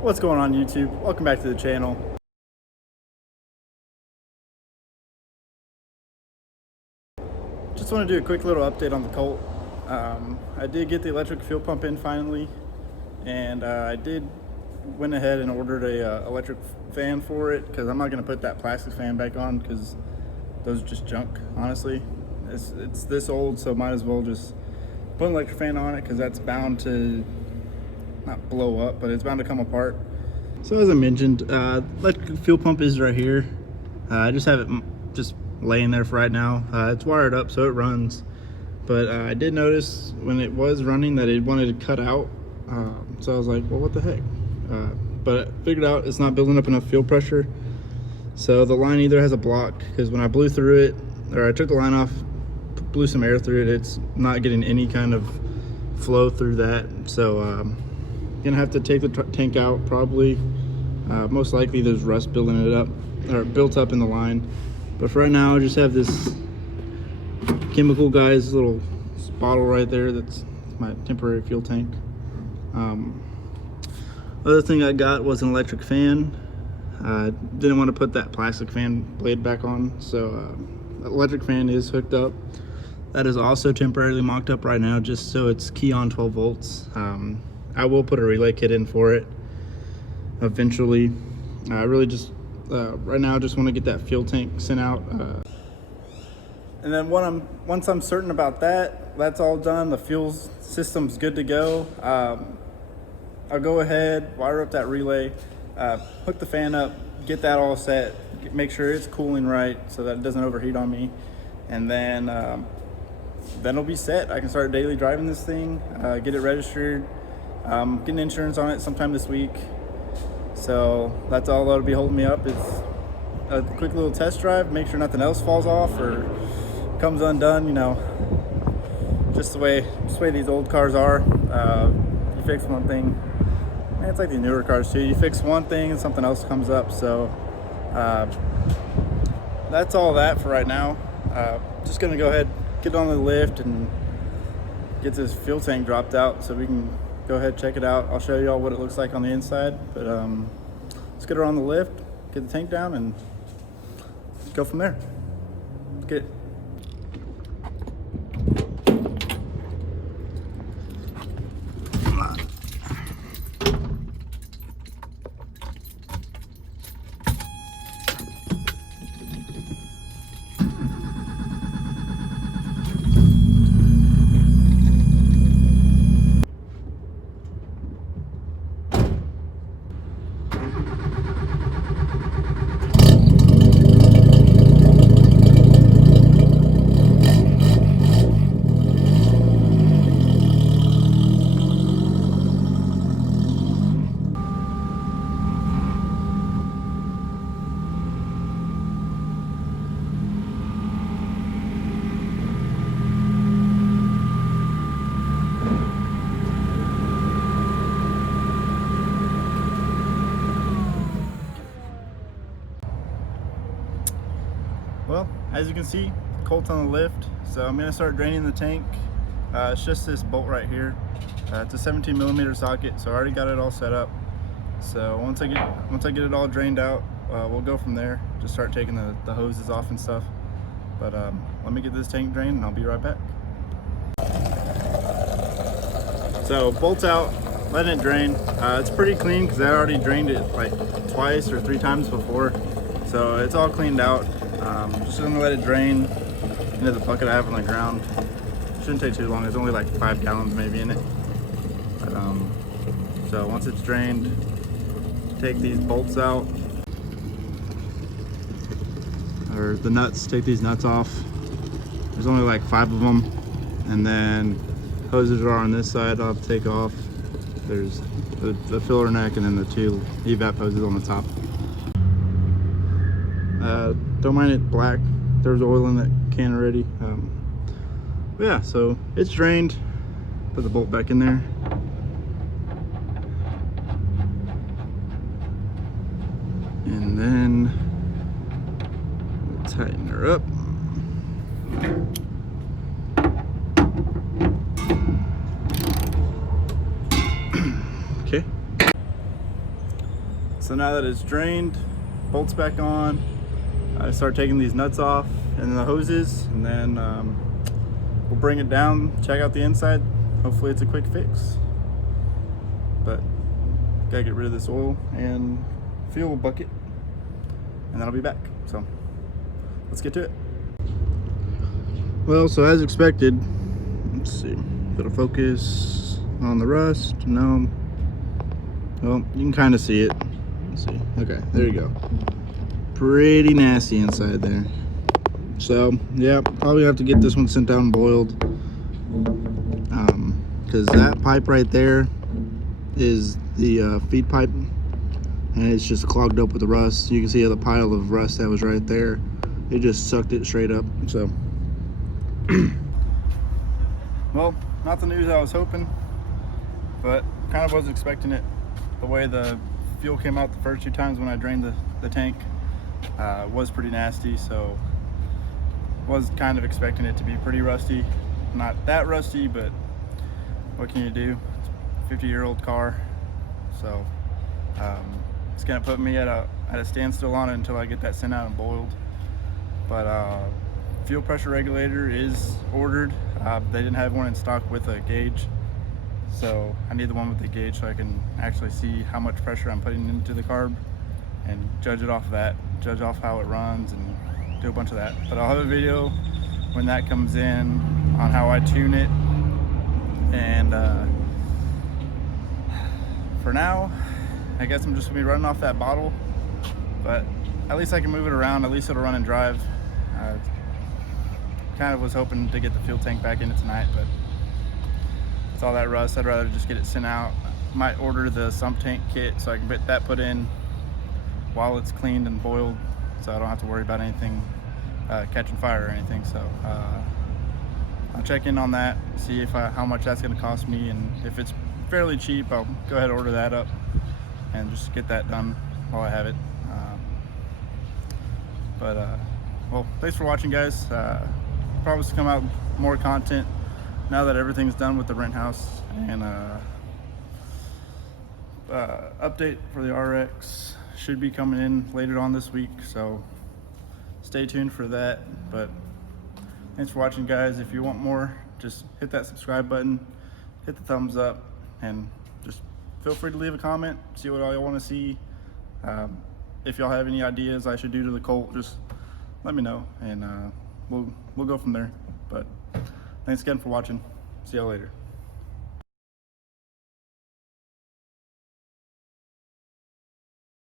What's going on YouTube? Welcome back to the channel. Just want to do a quick little update on the Colt. I did get the electric fuel pump in finally, and I went ahead and ordered a electric fan for it because I'm not going to put that plastic fan back on because those are just junk, honestly. It's this old, so might as well just put an electric fan on it because that's bound to not blow up, but it's bound to come apart. So as I mentioned, electric fuel pump is right here. I just have it just laying there for right now. It's wired up so it runs, but I did notice when it was running that it wanted to cut out. So I was like, well, what the heck? But I figured out it's not building up enough fuel pressure. So the line either has a block, because when I blew through it, or I took the line off, blew some air through it, it's not getting any kind of flow through that. So gonna have to take the tank out probably. Most likely there's rust building it up, or built up in the line. But for right now, I just have this chemical guy's little bottle right there. That's my temporary fuel tank. Other thing I got was an electric fan. Didn't want to put that plastic fan blade back on, so electric fan is hooked up. That is also temporarily mocked up right now, just so it's key on 12 volts. I will put a relay kit in for it eventually. I really just right now I just want to get that fuel tank sent out, and then once I'm certain about that's all done, the fuel system's good to go. I'll go ahead, wire up that relay, hook the fan up, get that all set, make sure it's cooling right so that it doesn't overheat on me, and then it'll be set. I can start daily driving this thing, get it registered, getting insurance on it sometime this week. So that's all that'll be holding me up, is a quick little test drive, make sure nothing else falls off or comes undone, you know, just the way these old cars are. You fix one thing, and it's like these newer cars too, you fix one thing and something else comes up. So that's all that for right now. Just gonna go ahead, get on the lift and get this fuel tank dropped out so we can go ahead and check it out. I'll show you all what it looks like on the inside, but let's get her on the lift, get the tank down, and go from there. Let's get it. Well, as you can see, Colt's on the lift, so I'm gonna start draining the tank. It's just this bolt right here. It's a 17mm socket, so I already got it all set up. So once I get it all drained out, we'll go from there. Just start taking the hoses off and stuff. But let me get this tank drained and I'll be right back. So bolt's out, letting it drain. It's pretty clean because I already drained it like twice or 3 times before. So it's all cleaned out. Just gonna let it drain into the bucket I have on the ground. Shouldn't take too long. There's only like 5 gallons maybe in it. But, so once it's drained, take these bolts out, or the nuts. Take these nuts off. There's only like 5 of them, and then hoses are on this side. I'll take off. There's the filler neck, and then the 2 evap hoses on the top. Don't mind it black. There's oil in that can already. But yeah, so it's drained. Put the bolt back in there. And then we'll tighten her up. Okay. So now that it's drained, bolts back on, I start taking these nuts off and the hoses, and then we'll bring it down, check out the inside. Hopefully it's a quick fix. But gotta get rid of this oil and fuel bucket, and then I'll be back. So let's get to it. Well, so as expected, let's see, gotta focus on the rust. No, well, you can kind of see it. Let's see. Okay, there you go. Pretty nasty inside there. So yeah, probably have to get this one sent out and boiled, because that pipe right there is the feed pipe, and it's just clogged up with the rust. You can see the pile of rust that was right there. It just sucked it straight up. So well, not the news I was hoping, but kind of was expecting it. The way the fuel came out the first 2 times when I drained the tank was pretty nasty, so was kind of expecting it to be pretty rusty. Not that rusty, but what can you do? It's a 50-year-old car, so it's gonna put me at a standstill on it until I get that sent out and boiled. But fuel pressure regulator is ordered. They didn't have one in stock with a gauge, so I need the one with the gauge so I can actually see how much pressure I'm putting into the carb and judge it off of that, judge off how it runs, and do a bunch of that. But I'll have a video when that comes in on how I tune it. And for now, I guess I'm just gonna be running off that bottle, but at least I can move it around. At least it'll run and drive. Kind of was hoping to get the fuel tank back in it tonight, but with all that rust, I'd rather just get it sent out. Might order the sump tank kit so I can get that put in while it's cleaned and boiled, so I don't have to worry about anything catching fire or anything. So I'll check in on that, see if how much that's going to cost me, and if it's fairly cheap, I'll go ahead and order that up and just get that done while I have it. Well, thanks for watching, guys. Promise to come out with more content now that everything's done with the rent house, and update for the RX should be coming in later on this week, so stay tuned for that. But thanks for watching, guys. If you want more, just hit that subscribe button, hit the thumbs up, and just feel free to leave a comment, see what all y'all want to see. If y'all have any ideas I should do to the Colt, just let me know, and we'll go from there. But thanks again for watching. See y'all later.